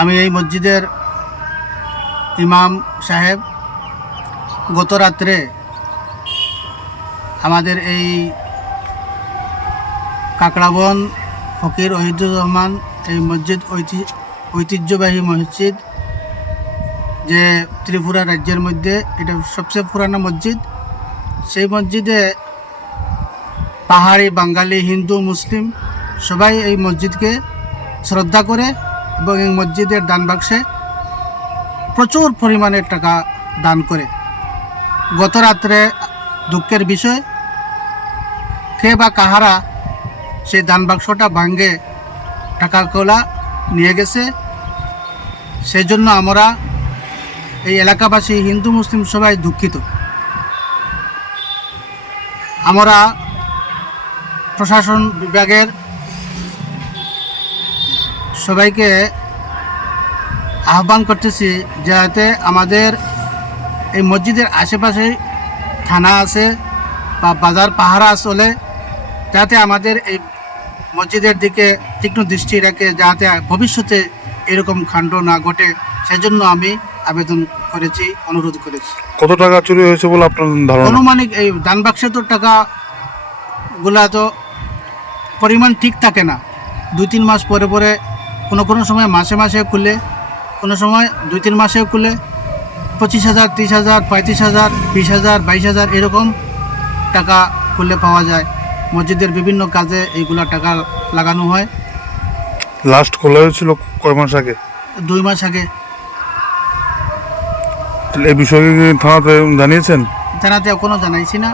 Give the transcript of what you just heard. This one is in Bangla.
আমি এই মসজিদের ইমাম সাহেব। গত রাত্রে আমাদের এই কাকড়াবন ফকির ওহিদুর রহমান এই মসজিদ ঐতিহ্যবাহী মসজিদ, যে ত্রিপুরা রাজ্যের মধ্যে এটা সবচেয়ে পুরানো মসজিদ। সেই মসজিদে পাহাড়ি, বাঙালি, হিন্দু, মুসলিম সবাই এই মসজিদকে শ্রদ্ধা করে এবং এই মসজিদের দান বাক্সে প্রচুর পরিমাণে টাকা দান করে। গত রাত্রে দুঃখের বিষয়, কে বা কাহারা সেই দান বাক্সটা ভাঙ্গে টাকাগুলা নিয়ে গেছে। সেই জন্য আমরা এই এলাকাবাসী হিন্দু মুসলিম সবাই দুঃখিত। আমরা প্রশাসন বিভাগের সবাইকে আহ্বান করতেছি যাতে আমাদের এই মসজিদের আশেপাশে থানা আছে বা বাজার পাহারা চলে, যাতে আমাদের এই মসজিদের দিকে তীক্ষ্ণ দৃষ্টি রাখে, যাতে ভবিষ্যতে এরকম কাণ্ড না ঘটে। সেজন্য আমি আবেদন করেছি, অনুরোধ করেছি। কত টাকা চুরি হয়েছে বলে আপনার ধারণা? অনুমানিক এই দান বাক্সে তো টাকাগুলা তো পরিমাণ ঠিক থাকে না, 2-3 মাস পরে পরে, কোনো সময় মাসে মাসে খুলে, কোনো সময় 2-3 মাসেও খুলে। 25,000, 30,000, 35,000, 20,000, 22,000 এরকম টাকা খুলে পাওয়া যায়। মসজিদের বিভিন্ন কাজে এইগুলা টাকা লাগানো হয়। লাস্ট খোলা হয়েছিল কয় মাস আগে? 2 মাস আগে। এই বিষয়ে কি থানাতে জানিয়েছেন? থানাতে এখনও জানাইছি না।